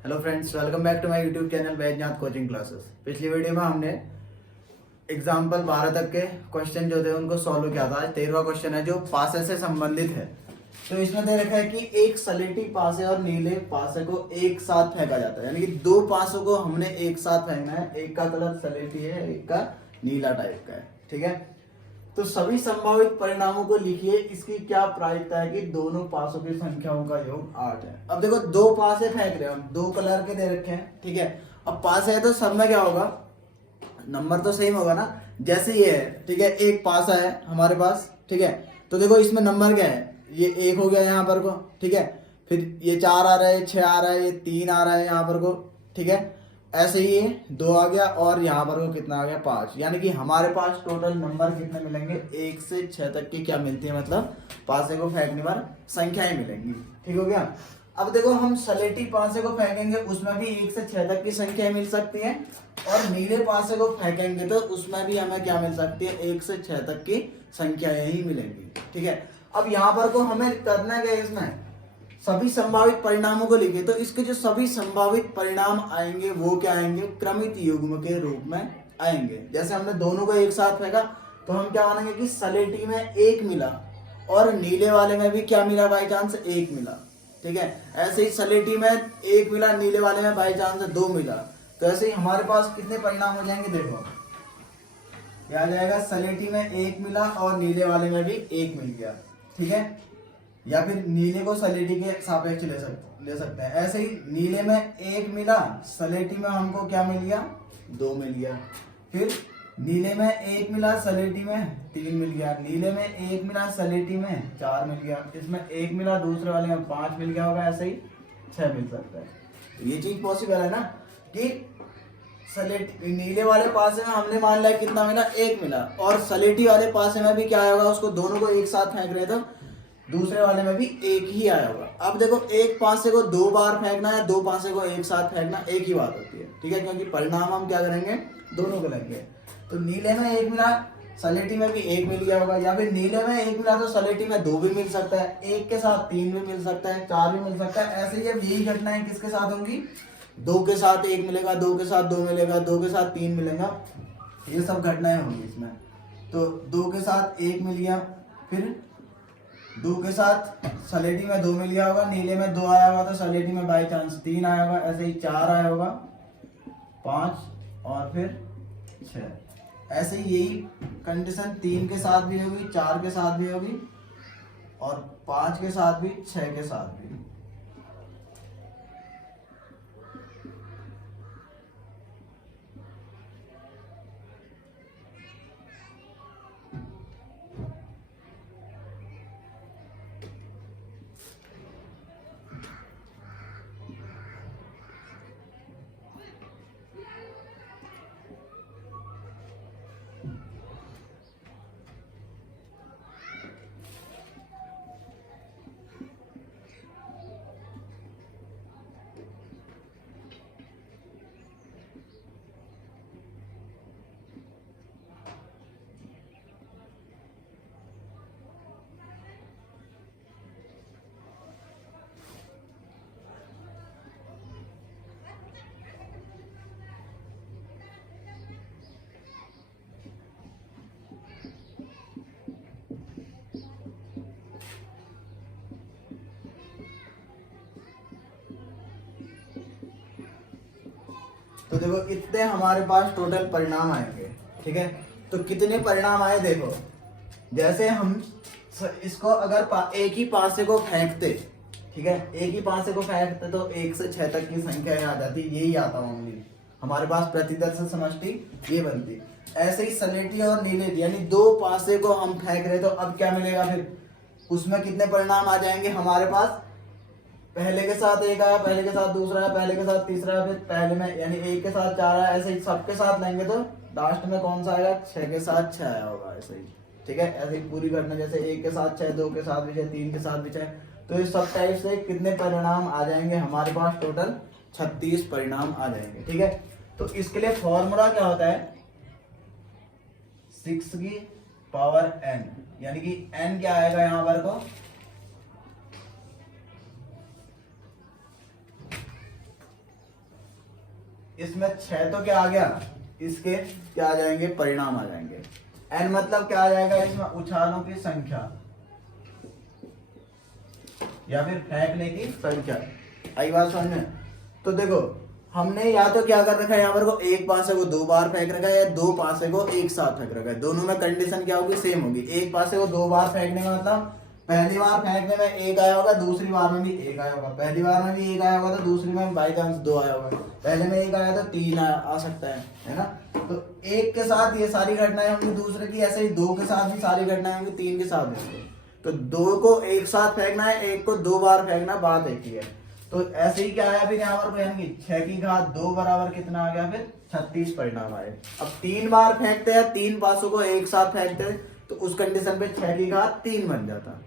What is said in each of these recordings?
Hello friends, welcome back to my YouTube channel Vaijnath coaching classes. पिछली video में हमने example 12 तक के क्वेश्चन जो थे उनको सॉल्व किया था। 13वां क्वेश्चन है जो पासे से संबंधित है। तो इसमें दे रखा है कि एक सलेटी पासे और नीले पासे को एक साथ फेंका जाता है, यानी कि दो पासों को हमने एक साथ फेंकना है। एक का कलर सलेटी है, एक का नीला टाइप का है। ठीक है, तो सभी संभावित परिणामों को लिखिए। इसकी क्या प्रायिकता है कि दोनों पासों की संख्याओं का योग 8 है। अब देखो दो पासे फेंक रहे हैं हम, दो कलर के दे रखे हैं। ठीक है, अब पास है तो सब में क्या होगा, नंबर तो सेम होगा ना। जैसे ये है, ठीक है, एक पासा है हमारे पास। ठीक है, तो देखो इसमें नंबर क्या है, ये एक हो गया यहाँ पर को। ठीक है, फिर ये 4 आ रहा है, 6 आ रहा है, ये 3 आ रहा है यहाँ पर को। ठीक है, ऐसे ही ये 2 आ गया और यहाँ पर को कितना आ गया, 5। यानी कि हमारे पास टोटल नंबर कितने मिलेंगे, 1 से 6 तक की क्या मिलती है, मतलब पासे को फेंकने पर संख्याएं मिलेंगी। ठीक हो गया। अब देखो हम सलेटी पासे को फेंकेंगे, उसमें भी 1 से 6 तक की संख्याएं मिल सकती हैं, और नीले पासे को फेंकेंगे तो उसमें भी हमें क्या मिल सकती है, 1 से 6 तक की संख्याएं ही मिलेंगी। ठीक है, अब यहाँ पर को हमें करना क्या है, इसमें सभी संभावित परिणामों को लिखे। तो इसके जो सभी संभावित परिणाम आएंगे वो क्या आएंगे, क्रमित युग्म के रूप में आएंगे। जैसे हमने दोनों को एक साथ फेंका तो हम क्या मानेंगे कि सलेटी में 1 मिला और नीले वाले में भी क्या मिला, बाई चांस 1 मिला। ठीक है, ऐसे ही सलेटी में 1 मिला, नीले वाले में बाई चांस 2 मिला। तो ऐसे ही हमारे पास कितने परिणाम हो जाएंगे, देखो क्या आ जाएगा, सलेटी में 1 मिला और नीले वाले में भी 1 मिल गया। ठीक है, या फिर नीले को सलेटी के सापेक्ष ले सकते हैं। ऐसे ही नीले में 1 मिला, सलेटी में हमको क्या मिल गया, 2 मिल गया। फिर नीले में 1 मिला, सलेटी में 3 मिल गया। नीले में 1 मिला, सलेटी में 4 मिल गया। इसमें 1 मिला, दूसरे वाले में 5 मिल गया होगा। ऐसे ही 6 मिल सकता है। तो ये चीज पॉसिबल है ना कि सलेटी नीले वाले पासे में हमने मान लिया कितना मिला, 1 मिला, और सलेटी वाले पासे में भी क्या आया होगा, उसको दोनों को एक साथ फेंक रहे तो दूसरे वाले में भी 1 ही आया होगा। अब देखो एक पासे को 2 बार फेंकना है, 2 पासे को एक साथ फेंकना एक ही बात होती है। ठीक है, क्योंकि परिणाम हम क्या करेंगे, दोनों को लेंगे। तो नीले में 1 मिला, सलेटी में भी 1 मिल गया होगा। या फिर नीले में 1 मिला तो सलेटी में 2 भी मिल सकता है, 1 के साथ 3 भी मिल सकता है, 4 भी मिल सकता है। ऐसे जब यही घटनाएं किसके साथ होंगी, 2 के साथ 1 मिलेगा, 2 के साथ 2 मिलेगा, 2 के साथ 3 मिलेगा, ये सब घटनाएं होंगी इसमें। तो 2 के साथ 1 मिल गया, फिर 2 के साथ सलेटी में 2 मिल गया होगा, नीले में 2 आया होगा तो सलेटी में बाई चांस 3 आया होगा। ऐसे ही 4 आया होगा, 5 और फिर 6। ऐसे ही यही कंडीशन 3 के साथ भी होगी, 4 के साथ भी होगी, और 5 के साथ भी, 6 के साथ भी। तो देखो इतने हमारे पास टोटल परिणाम आएंगे। ठीक है, तो कितने परिणाम आए देखो। जैसे हम इसको अगर एक ही पासे को फेंकते, ठीक है, एक ही पासे को फेंकते तो 1 से 6 तक की संख्या आ जाती, यही आता होंगी हमारे पास। प्रतिदर्शन समष्टि ये बनती। ऐसे ही सलेटी और नीले यानी 2 पासे को हम फेंक रहे तो अब क्या मिलेगा, फिर उसमें कितने परिणाम आ जाएंगे हमारे पास। पहले के साथ 1 आया, पहले के साथ दूसरा आया, पहले के साथ तीसरा आया, फिर पहले में यानी 1 के साथ 4 आया। ऐसे ही सबके साथ लेंगे तो लास्ट में कौन सा आएगा, 6 के साथ 6 आया होगा। ऐसे ही ठीक है, ऐसे ही पूरी घटना जैसे 1 के साथ 6, 2 के साथ भी 6, 3 के साथ भी 6। तो इस सब टाइप से कितने परिणाम आ जाएंगे हमारे पास, टोटल 36 परिणाम आ जाएंगे। ठीक है, तो इसके लिए फॉर्मूला क्या होता है, 6 की पावर n, यानी कि n क्या आएगा यहाँ पर को, इसमें 6 तो क्या आ गया, इसके क्या आ जाएंगे, परिणाम आ जाएंगे। n मतलब क्या आ जाएगा, इसमें उछालों की संख्या या फिर फेंकने की संख्या। आई बात समझ में? तो देखो हमने या तो क्या कर रखा है, यहाँ पर को एक पासे को 2 बार फेंक रखा है या 2 पासे को एक साथ फेंक रखा है। दोनों में कंडीशन क्या होगी, सेम होगी। एक पासे को 2 बार फेंकने का मतलब पहली बार फेंकने में 1 आया होगा, दूसरी बार में भी 1 आया होगा। पहली बार में भी 1 आया होगा तो दूसरी में बाई चांस 2 आया होगा। पहले में 1 आया तो 3 आ सकता है ना। तो एक के साथ ये सारी घटनाएं होंगी, दूसरे की ऐसे ही 2 के साथ भी सारी घटनाएं होंगी, 3 के साथ भी। तो 2 को एक साथ फेंकना है, 1 को 2 बार फेंकना, बात एक ही है। तो ऐसे ही क्या आया फिर यहाँ पर, यानी 6 की घात 2 बराबर कितना आ गया, फिर 36 परिणाम आए। अब 3 बार फेंकते हैं, 3 पासों को एक साथ फेंकते हैं, तो उस कंडीशन पे 6 की घात 3 बन जाता।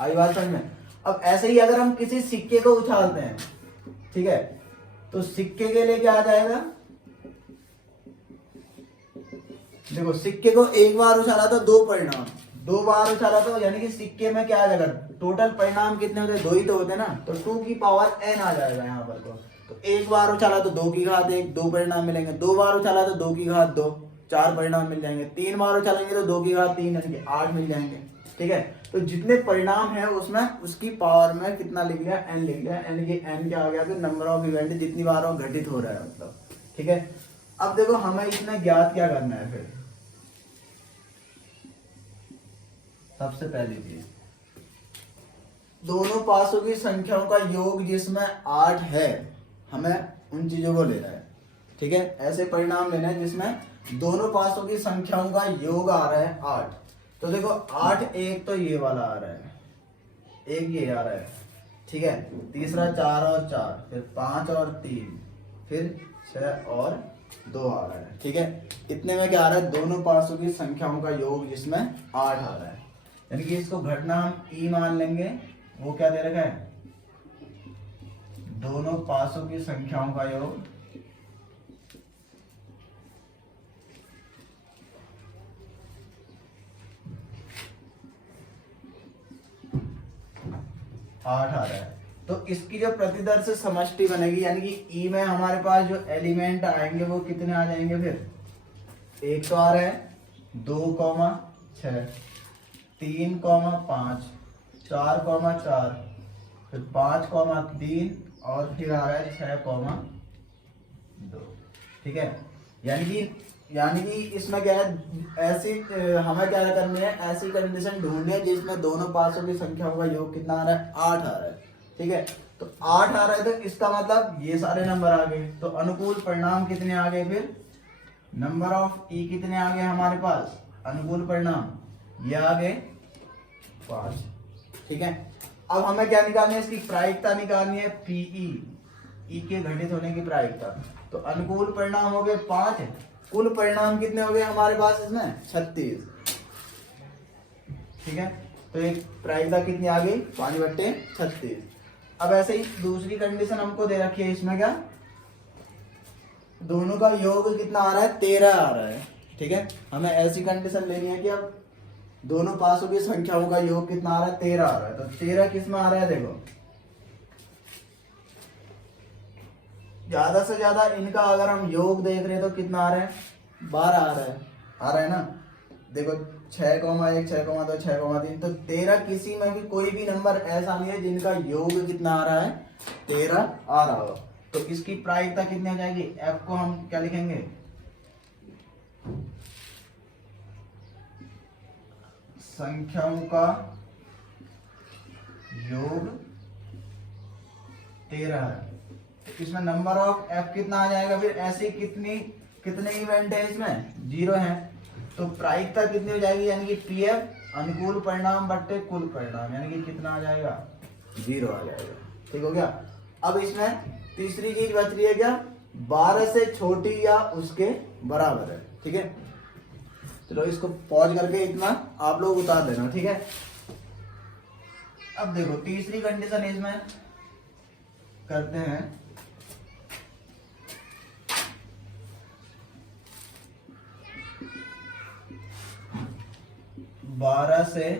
आई बात समझ में? अब ऐसे ही अगर हम किसी सिक्के को उछालते हैं, ठीक है, तो सिक्के के लिए क्या आ जाएगा, देखो सिक्के को एक बार उछाला तो 2 परिणाम, 2 बार उछाला तो यानी कि सिक्के में क्या आ जाएगा, टोटल परिणाम कितने होते हैं, 2 ही तो होते हैं ना। तो 2 की पावर n आ जाएगा यहाँ पर। तो एक बार उछाला तो 2 की घात 1, 2 परिणाम मिलेंगे। 2 बार उछाला तो 2 की घात 2, 4 परिणाम मिल जाएंगे। 3 बार उछालेंगे तो 2 की घात 3 यानी कि 8 मिल जाएंगे। ठीक है, तो जितने परिणाम है उसमें उसकी पावर में कितना लिख लिया, n लिख लिया। यानी कि n क्या आ गया, फिर नंबर ऑफ इवेंट जितनी बार घटित हो रहा है मतलब। ठीक है, अब देखो हमें इसमें ज्ञात क्या करना है। फिर सबसे पहली चीज, दोनों पासों की संख्याओं का योग जिसमें 8 है, हमें उन चीजों को लेना है। ठीक है, ऐसे परिणाम लेना है जिसमें दोनों पासों की संख्याओं का योग आ रहा है 8। तो देखो 8 एक तो ये वाला आ रहा है, एक ये आ रहा है। ठीक है, तीसरा 4 और 4, फिर 5 और 3, फिर 6 और 2 आ रहा है। ठीक है, इतने में क्या आ रहा है, दोनों पासों की संख्याओं का योग जिसमें 8 आ रहा है। यानी कि इसको घटना हम ई मान लेंगे। वो क्या दे रखा है, दोनों पासों की संख्याओं का योग 8 आ रहा है। तो इसकी जो प्रतिदर्श समष्टि बनेगी, यानी कि ई में हमारे पास जो एलिमेंट आएंगे वो कितने आ जाएंगे, फिर एक तो आ रहा है 2,6, 3,5, 4,4, फिर 5,3 और फिर आ रहा है 6,2। ठीक है, यानी कि इसमें क्या है, ऐसी हमें क्या करनी है, ऐसी कंडीशन ढूंढनी है जिसमें दोनों पासों की संख्याओं का योग कितना आ रहा है, 8 आ रहा है। ठीक है, तो 8 आ रहा है तो इसका मतलब ये सारे नंबर आ गए। तो अनुकूल परिणाम कितने आ गए, फिर नंबर ऑफ ई कितने आ गए हमारे पास, अनुकूल परिणाम ये आ गए 5। ठीक है, अब हमें क्या निकालनी है, इसकी प्रायिकता निकालनी है, पीई, ई के घटित होने की प्रायिकता। तो अनुकूल परिणाम हो गए 5, कुल परिणाम कितने हो गए हमारे पास इसमें, 36। ठीक है, तो एक प्रायिकता कितनी आ गई, 5/36। अब ऐसे ही दूसरी कंडीशन हमको दे रखी है, इसमें क्या, दोनों का योग कितना आ रहा है, 13 आ रहा है। ठीक है, हमें ऐसी कंडीशन लेनी है कि अब दोनों पासों की संख्याओं का योग कितना आ रहा है, 13 आ रहा है। तो 13 किस में आ रहा है, देखो ज्यादा से ज्यादा इनका अगर हम योग देख रहे हैं तो कितना आ रहा है, 12 आ रहा है ना। देखो 6,1, 6,2, 6,3, तो 13 किसी में भी कोई भी नंबर ऐसा नहीं है जिनका योग कितना आ रहा है, 13 आ रहा हो। तो इसकी प्रायिकता कितनी आ जाएगी, एफ को हम क्या लिखेंगे, संख्याओं का योग 13 है। इसमें नंबर ऑफ एफ कितना आ जाएगा, फिर ऐसे कितने इवेंट है इसमें, 0 है। तो प्रायिकता कितनी हो जाएगी, यानी कि पी एफ अनुकूल परिणाम बट्टे कुल परिणाम, यानी कि कितना आ जाएगा, 0 आ जाएगा। ठीक हो गया। अब इसमें तीसरी चीज बच रही है क्या, 12 से छोटी या उसके बराबर है। ठीक है, चलो इसको पॉज करके इतना आप लोग उतार देना। ठीक है, अब देखो तीसरी कंडीशन इसमें करते हैं, 12 से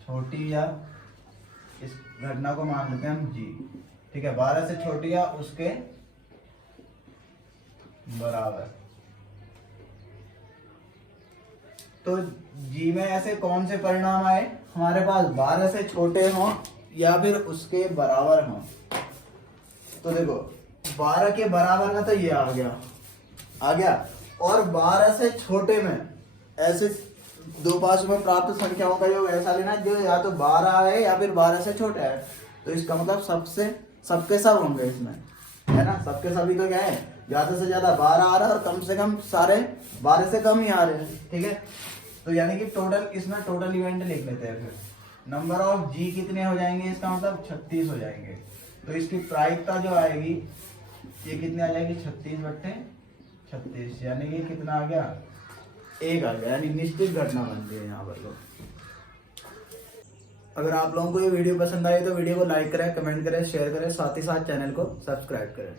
छोटी या इस घटना को मान लेते हैं हम जी। ठीक है, 12 से छोटी या उसके बराबर। तो जी में ऐसे कौन से परिणाम आए हमारे पास, 12 से छोटे हों या फिर उसके बराबर हों। तो देखो 12 के बराबर में तो ये आ गया, और 12 से छोटे में ऐसे दो पास में प्राप्त संख्याओं का योग ऐसा लेना जो या तो 12 है या फिर 12 से छोटा है। तो इसका मतलब सबके सब होंगे इसमें, है ना, सबके सभी तो क्या है, ज्यादा से ज्यादा 12 आ रहा है और कम से कम सारे 12 से कम ही आ रहे हैं। ठीक है, तो यानी कि टोटल, इसमें टोटल इवेंट लिख लेते हैं। फिर नंबर ऑफ जी कितने हो जाएंगे, इसका मतलब 36 हो जाएंगे। तो इसकी प्रायिकता जो आएगी ये कितनी आ जाएगी, 36/36, यानी कि कितना आ गया, 1 आ गया, यानी निश्चित घटना बनती है यहाँ पर। अगर आप लोगों को ये वीडियो पसंद आई तो वीडियो को लाइक करें, कमेंट करें, शेयर करें, साथ ही साथ चैनल को सब्सक्राइब करें।